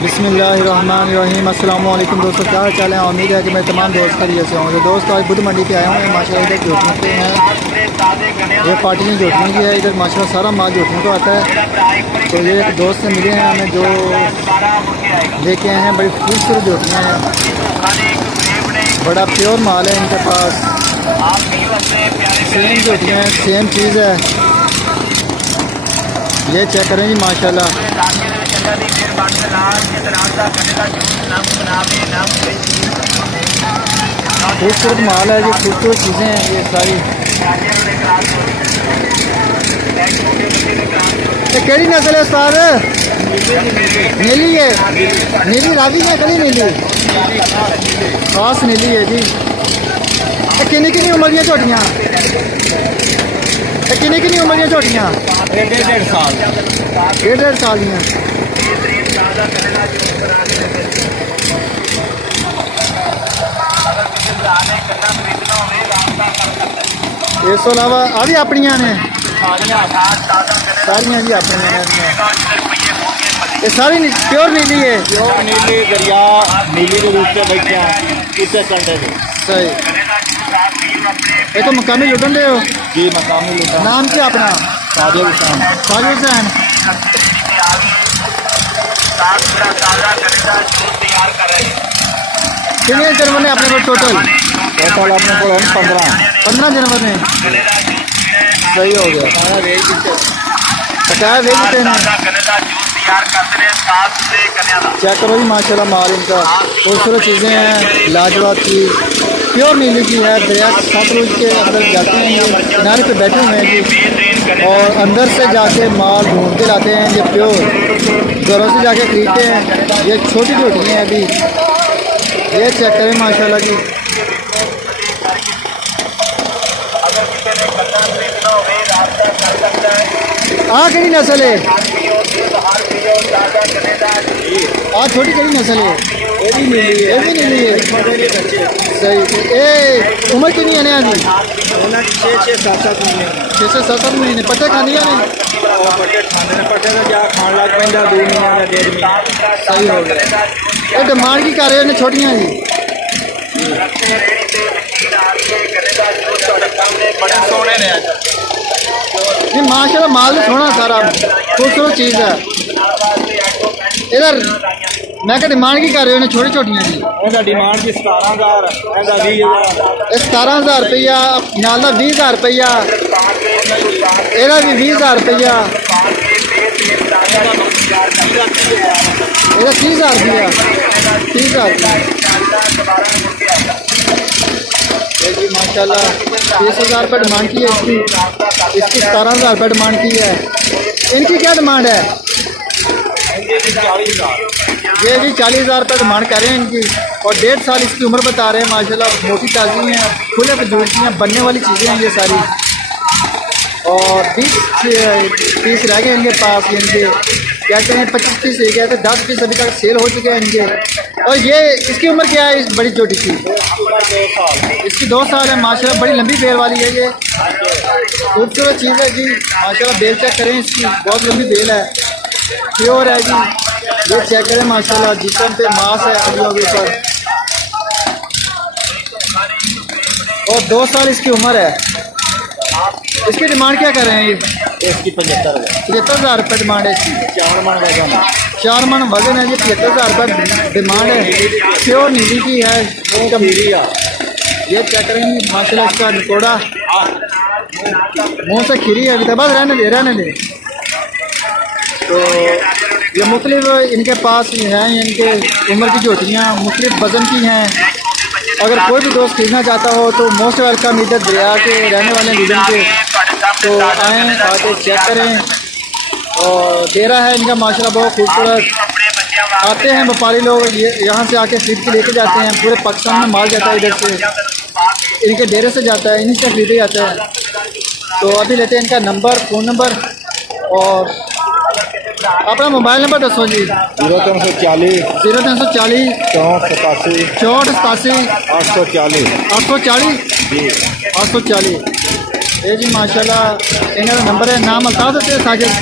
बिस्मिल्लाहिर्रहमानिर्रहीम। अस्सलाम वालेकुम दोस्तों, क्या हाल चाल है। उम्मीद है कि मैं तमाम दोस्त खैरियत से होंगे। दोस्तों आज बुध मंडी पे आए हुए हैं। माशाल्लाह इधर जोटनी पे हैं, ये पार्टियाँ जोटनी की है। इधर माशाल्लाह सारा माल जोटनी को आता है। तो ये एक दोस्त से मिले हैं हमें जो लेके आए हैं। बड़ी खूबसूरत जोटनियाँ हैं, बड़ा प्योर माल है इनके पास। सेम जोटियाँ हैं, सेम चीज़ है। ये चेक करें जी माशाल्लाह, खूबसूरत माल है जी, खूबसूरत चीज़ें हैं ये सारी। ये केड़ी नस्ल है उस्ताद? नीली है, नीली रावी है, कली नीली खास नीली है जी। किन्नी किन्नी उम्र दी झोटियां? किन्नी किन्नी उम्र दी झोटियां? 1.5 साल। 1.5 साल दी। इस तो अलावा आ भी अपनियां ने सारियां जी अपनियां ने। ये सारी प्योर नीली है। प्योर नीली दरिया नीली के नीचे बैठे हैं इसे कंडे में। सही। ये तो मकामी लुटन दे हो जी, मकामी लुटन। नाम क्या अपना? साजिद हुसैन। साजिद हुसैन। कितने जानवर ने अपने को टोटल? टोटल अपने को 15 जानवर ने। सही हो गया। पचाया भेज देते हैं। चेक करो जी माशाल्लाह माल इनका, खूबसूरत चीज़ें हैं, लाजवाब चीज़, प्योर नीली की है। दरिया सतलुज के अंदर जाते हैं, ये किनारे पे बैठे हुए हैं जी, और अंदर से जाके माल ढूंढ के लाते हैं। ये प्योर घरों से जाके खरीदते हैं। ये छोटी छोटी हैं अभी। ये चेक करें माशाल्लाह जी। कड़ी नस्ल है? छोटी कड़ी नस्ल है? ये भी नीली है। ये भी नीली है। सही। ए उम्र कितनी है ना जी? 6-7 महीने। 6-7 महीने। पट्टे खानी है नहीं? पट्टे खाने ने पट्टे का क्या खान लग पैंदा 2 महीने या 1.5 महीने। सही हो गया। ये डिमांड की कर रहे हैं छोटियाँ जी? बड़े सोने ने नहीं माशाल्लाह माल तो सोना सारा, खूबसूरत चीज़ है। इधर मैं क्या डिमांड की कर रहे हो छोटी छोटियाँ जी? ਇਹਦਾ डिमांड जी 17,000, ਇਹਦਾ 20,000। 17,000 रुपया, नाल दा 20,000 रुपया, ਇਹਦਾ भी 20,000 रुपया, ਇਹਦਾ 30,000 रुपया। 30,000 जी माशाल्लाह। 30,000 रुपये डिमांड की है इसकी 17,000 रुपये डिमांड की है। इनकी क्या डिमांड है? ये जी 40,000 रुपये डिमांड कर रहे हैं इनकी, और 1.5 साल इसकी उम्र बता रहे हैं। माशाल्लाह मोटी ताज़ी हैं, खुले खजूर की हैं, बनने वाली चीज़ें हैं ये सारी। और 20 पीस रह गए इनके पास। इनके कहते हैं 25 पीस रह गए थे, 10 पीस अभी तक सेल हो चुके हैं इनके। और ये इसकी उम्र क्या है इस बड़ी छोटी की? इसकी 2 साल है। माशाल्लाह बड़ी लंबी बेल वाली है। ये खूबसूरत चीज़ है जी माशाल्लाह। बेल चेक करें इसकी, बहुत लंबी बेल है, प्योर है जी। ये चेक करें माशाल्लाह, जिस्म पे मांस है अंगुलियों के ऊपर। और 2 साल इसकी उम्र है। इसकी डिमांड क्या कर रहे हैं ये? इसकी 75,000 रुपये डिमांड है इसकी। 4 मन वजन है। 4 मन वजन है जी। 75,000 रुपये डिमांड है। प्योर नीली की है। ये चेक करेंगे माशाल्लाह, इसका निकोड़ा मुँह से खिरी है अभी तक, बस रहने दे। तो ये मुख्तलिफ इनके पास हैं, इनके उम्र की जोटियाँ मुख्तलिफ वज़न की हैं। अगर कोई भी दोस्त खरीदना चाहता हो तो मोस्ट वेलकम। इधर दरिया के रहने वाले रीजन के, तो आएँ, आके चेक करें। और डेरा है इनका माशाल्लाह बहुत खूबसूरत। आते हैं व्यापारी लोग, ये यहाँ से आके खरीद के लेके जाते हैं। पूरे पाकिस्तान में माल जाता है इधर से, इनके डेरे से जाता है, इन्हीं से खरीदे जाते हैं। तो अभी लेते हैं इनका नंबर, फ़ोन नंबर और अपना मोबाइल नंबर दसो जी। 0340 0340 6487 6487 840 840 जी 840। ये जी माशाल्लाह इन्होंने नंबर है। नाम बता देते हैं साजिद?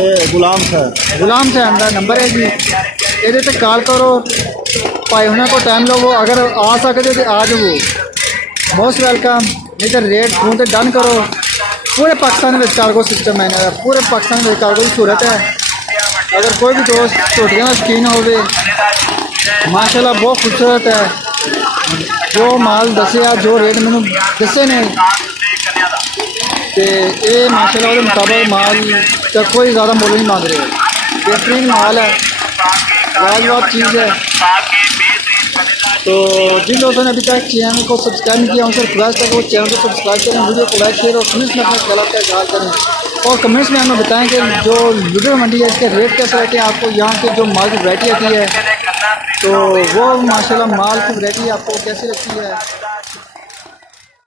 ਇਹ ਗੁਲਾਮ ਸਰ गुलाम सैन का नंबर है जी ये ते कॉल करो भाई उन्होंने को टाइम लो वो अगर आ सकते तो आ जाओ मोस्ट वेलकम नहीं तो रेट फोन तो डन करो पूरे पाकिस्तान में कार्गो सिस्टम है इन्हों का पूरे पाकिस्तान में कार्गो की सूरत है अगर कोई भी दोस्त झोटियां का शौकीन होवे माशाल्लाह बहुत खूबसूरत है जो माल दसिया जो रेट मैंने दसे ने तो ये माशाल्लाह के मुताबिक माल का कोई ज़्यादा मुल नहीं मांग रहे बेहतरीन माल है लाजवाब चीज़ है तो जिन लोगों ने अभी तक चैनल को सब्सक्राइब नहीं किया उनसे रिक्वेस्ट है कि वो चैनल को सब्सक्राइब करें वीडियो को लाइक शेयर और कमेंट्स में अपना ख्याल का इजहार करें और कमेंट्स में हमें बताएं कि जो वीडियो मंडी है इसके रेट कैसे रहते हैं आपको यहाँ के जो माल की वैरायटी आती है तो वो माशाल्लाह माल की वैरायटी आपको कैसी लगती है।